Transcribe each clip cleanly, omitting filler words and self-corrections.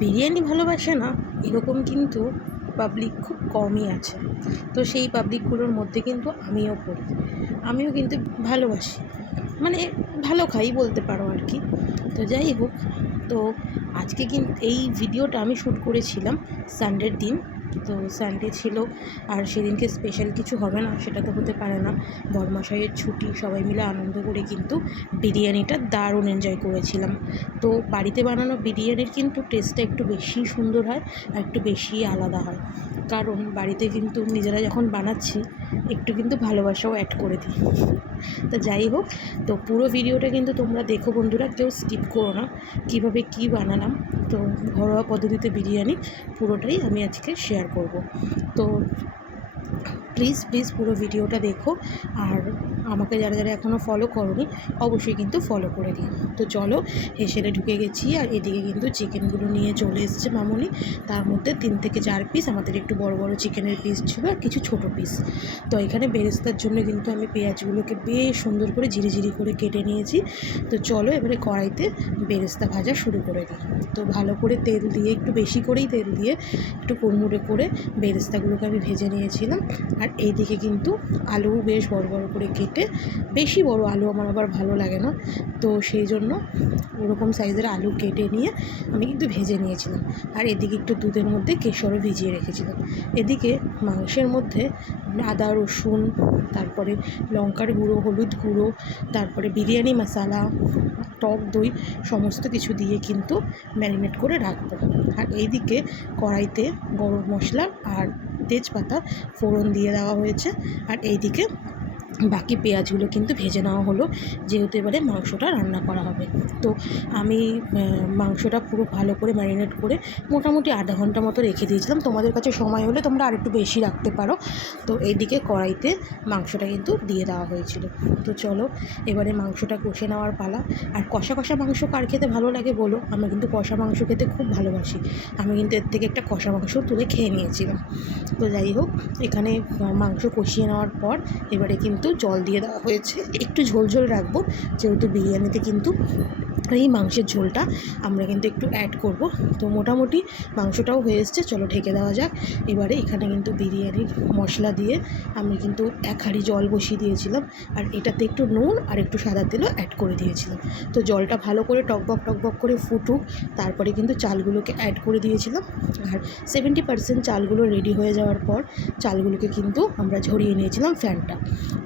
বিরিয়ানি ভালোবাসে না এরকম কিন্তু পাবলিক খুব কমই আছে। তো সেই পাবলিকগুলোর মধ্যে কিন্তু আমিও পড়ি। আমিও কিন্তু ভালোবাসি, মানে ভালো খাই বলতে পারো আর কি। তো যাই হোক, তো আজকে কিন্তু এই ভিডিওটা আমি শ্যুট করেছিলাম সানডের দিন। তো সানডে ছিল, আর সেদিনকে স্পেশাল কিছু হবে না সেটা তো হতে পারে না। বরমশাইয়ের ছুটি, সবাই মিলে আনন্দ করে কিন্তু বিরিয়ানিটা দারুণ এনজয় করেছিলাম। তো বাড়িতে বানানো বিরিয়ানির কিন্তু টেস্টটা একটু বেশি সুন্দর হয় আর একটু বেশি আলাদা হয়, কারণ বাড়িতে কিন্তু নিজেরা যখন বানাচ্ছি একটু কিন্তু ভালোবাসাও অ্যাড করে দিই। তো যাই হোক, তো পুরো ভিডিওটা কিন্তু তোমরা দেখো বন্ধুরা, কেউ স্কিপ করো না। কীভাবে কী বানালাম, তো ঘরোয়া পদ্ধতিতে বিরিয়ানি পুরোটাই আমি আজকে শেয়ার করব। তো প্লিজ প্লিজ পুরো ভিডিওটা দেখো। আর আমাকে যারা যারা এখনও ফলো করোনি অবশ্যই কিন্তু ফলো করে দিও। তো চলো, হেসেলে ঢুকে গেছি, আর এদিকে কিন্তু চিকেনগুলো নিয়ে চলে এসছে মামুনি। তার মধ্যে 3 থেকে 4 পিস আমাদের একটু বড় বড় চিকেনের পিস ছিল, আর কিছু ছোট পিস। তো এখানে বেরেস্তার জন্য কিন্তু আমি পেঁয়াজগুলোকে বেশ সুন্দর করে ঝিরি করে কেটে নিয়েছি। তো চলো এবারে কড়াইতে বেরেস্তা ভাজা শুরু করে দিই। তো ভালো করে তেল দিয়ে, একটু বেশি করেই তেল দিয়ে, একটু কুড়মুড়ে করে বেরেস্তাগুলোকে আমি ভেজে নিয়েছিলাম। আর এইদিকে কিন্তু আলু বেশ বড় বড় করে কেটে, বেশি বড় আলু আমার আবার ভালো লাগে না, তো সেই জন্য ওরকম সাইজের আলু কেটে নিয়ে আমি কিন্তু ভেজে নিয়েছিলাম। আর এদিকে একটু দুধের মধ্যে কেশরও ভিজিয়ে রেখেছিলাম। এদিকে মাংসের মধ্যে আদা রসুন, তারপরে লঙ্কার গুঁড়ো, হলুদ গুঁড়ো, তারপরে বিরিয়ানি মশলা, টক দই, সমস্ত কিছু দিয়ে কিন্তু ম্যারিনেট করে রাখবো। আর এইদিকে কড়াইতে গরম মশলা আর তেজপাতা ফোড়ন দিয়ে দেওয়া হয়েছে। আর এইদিকে বাকি পেঁয়াজগুলো কিন্তু ভেজে নেওয়া হলো, যেহেতু এবারে মাংসটা রান্না করা হবে। তো আমি মাংসটা পুরো ভালো করে ম্যারিনেট করে মোটামুটি আধা ঘন্টা মতো রেখে দিয়েছিলাম। তোমাদের কাছে সময় হলে তোমরা আরেকটু বেশি রাখতে পারো। তো এইদিকে কড়াইতে মাংসটা কিন্তু দিয়ে দেওয়া হয়েছিল। তো চলো এবারে মাংসটা কষে নেওয়ার পালা। আর কষা কষা মাংস কার খেতে ভালো লাগে বলো? আমি কিন্তু কষা মাংস খেতে খুব ভালোবাসি। আমি কিন্তু এর থেকে একটা কষা মাংস তুলে খেয়ে নিয়েছিলাম। তো যাই হোক, এখানে মাংস কষিয়ে নেওয়ার পর এবারে কিন্তু জল দিয়ে দেওয়া হয়েছে। একটু ঝোল রাখবো, যেহেতু বিরিয়ানিতে কিন্তু এই মাংসের ঝোলটা আমরা কিন্তু একটু অ্যাড করব। তো মোটামুটি মাংসটাও হয়ে এসছে, চলো ঢেকে দেওয়া যাক। এবারে এখানে কিন্তু বিরিয়ানির মশলা দিয়ে আমি কিন্তু 1 হাঁড়ি জল বসিয়ে দিয়েছিলাম, আর এটাতে একটু নুন আর একটু সাদা তেলও অ্যাড করে দিয়েছিলাম। তো জলটা ভালো করে টকবক করে ফুটুক, তারপরে কিন্তু চালগুলোকে অ্যাড করে দিয়েছিলাম। আর 70% চালগুলো রেডি হয়ে যাওয়ার পর চালগুলোকে কিন্তু আমরা ঝরিয়ে নিয়েছিলাম ফ্যানটা।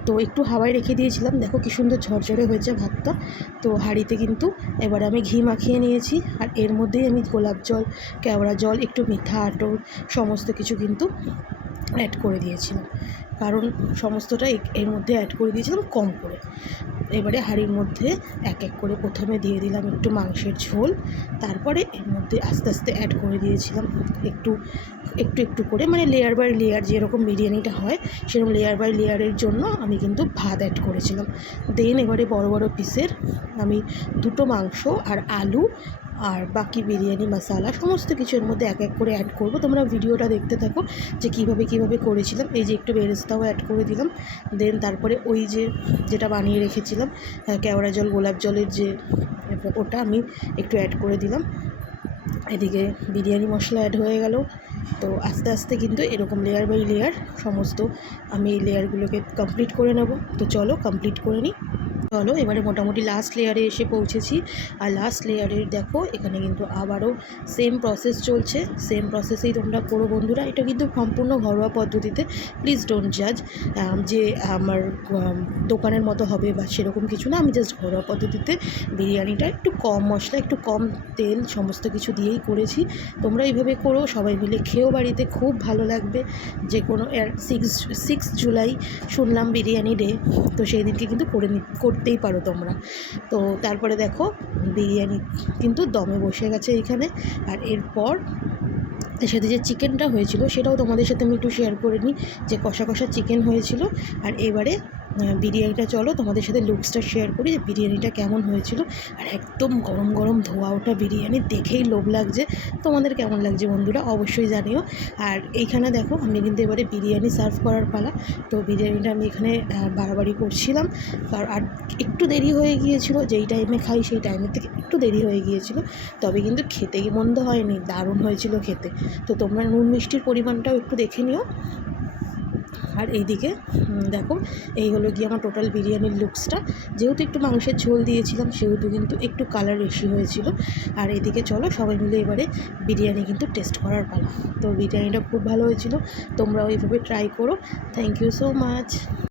তো একটু হাওয়ায় রেখে দিয়েছিলাম, দেখো কী সুন্দর ঝরঝরে হয়েছে ভাতটা। তো হাঁড়িতে কিন্তু এবার আমি ঘি মাখিয়ে নিয়েছি, আর এর মধ্যেই আমি গোলাপ জল, কেওড়া জল, একটু মিঠা আতর, সমস্ত কিছু কিন্তু অ্যাড করে দিয়েছিলাম, কারণ সমস্তটা এর মধ্যে অ্যাড করে দিয়েছিলাম কম করে। এবারে হাঁড়ির মধ্যে এক করে প্রথমে দিয়ে দিলাম একটু মাংসের ঝোল, তারপরে এর মধ্যে আস্তে আস্তে অ্যাড করে দিয়েছিলাম একটু একটু করে, মানে লেয়ার বাই লেয়ার, যেরকম বিরিয়ানিটা হয় সেরকম লেয়ার বাই লেয়ারের জন্য আমি কিন্তু ভাত অ্যাড করেছিলাম। দেন এবারে বড় বড় পিসের আমি 2টো মাংস আর আলু আর বাকি বিরিয়ানি মশলা সমস্ত কিছু এর মধ্যে এক করে অ্যাড করব। তোমরা ভিডিওটা দেখতে থাকো যে কীভাবে করেছিলাম। এই যে একটু বেরেস্তাও অ্যাড করে দিলাম। দেন তারপরে ওই যেটা বানিয়ে রেখেছিলাম কেওড়া জল, গোলাপ জলের যে ওটা আমি একটু অ্যাড করে দিলাম। এদিকে বিরিয়ানি মশলা অ্যাড হয়ে গেল। তো আস্তে আস্তে কিন্তু এরকম লেয়ার বাই লেয়ার সমস্ত আমি এই লেয়ারগুলোকে কমপ্লিট করে নেব। তো চলো কমপ্লিট করে নিই। চলো এবারে মোটামুটি লাস্ট লেয়ারে এসে পৌঁছেছি। আর লাস্ট লেয়ারের দেখো এখানে কিন্তু আবারও সেম প্রসেস চলছে, সেম প্রসেসেই তোমরা করো বন্ধুরা। এটা কিন্তু সম্পূর্ণ ঘরোয়া পদ্ধতিতে, প্লিজ ডোন্ট জাজ যে আমার দোকানের মতো হবে বা সেরকম কিছু না। আমি জাস্ট ঘরোয়া পদ্ধতিতে বিরিয়ানিটা একটু কম মশলা, একটু কম তেল, সমস্ত কিছু দিয়েই করেছি। তোমরা এইভাবে করো, সবাই মিলে খেয়েও বাড়িতে, খুব ভালো লাগবে। যে কোনো 6 জুলাই শুনলাম বিরিয়ানি ডে, তো সেই দিনকে কিন্তু করতেই পারো তোমরা। তো তারপরে দেখো বিরিয়ানি কিন্তু দমে বসে গেছে এইখানে। আর এরপর এর সাথে যে চিকেনটা হয়েছিল সেটাও তোমাদের সাথে আমি একটু শেয়ার করে নিই, যে কষা কষা চিকেন হয়েছিল। আর এবারে বিরিয়ানিটা চলো তোমাদের সাথে লুকসটা শেয়ার করি যে বিরিয়ানিটা কেমন হয়েছিল। আর একদম গরম গরম ধোয়া ওঠা বিরিয়ানি, দেখেই লোভ লাগছে। তোমাদের কেমন লাগছে বন্ধুরা অবশ্যই জানিও। আর এইখানে দেখো আমি কিন্তু এবারে বিরিয়ানি সার্ভ করার পালা। তো বিরিয়ানিটা আমি এখানে বাড়াবাড়ি করছিলাম, আর একটু দেরি হয়ে গিয়েছিল, যেই টাইমে খাই সেই টাইমের থেকে একটু দেরি হয়ে গিয়েছিল। তবে কিন্তু খেতে মন্দ হয়নি, দারুণ হয়েছিল খেতে। তো তোমরা নুন মিষ্টির পরিমাণটাও একটু দেখে নিও। আর এইদিকে দেখো, এই হলো গিয়ে আমার টোটাল বিরিয়ানির লুকসটা। যেহেতু একটু মাংসের ঝোল দিয়েছিলাম সেহেতু কিন্তু একটু কালার বেশি হয়েছিল। আর এদিকে চলো সবাই মিলে এবারে বিরিয়ানি কিন্তু টেস্ট করার পালা। তো বিরিয়ানিটা খুব ভালো হয়েছিল, তোমরাও এইভাবে ট্রাই করো। Thank you so much.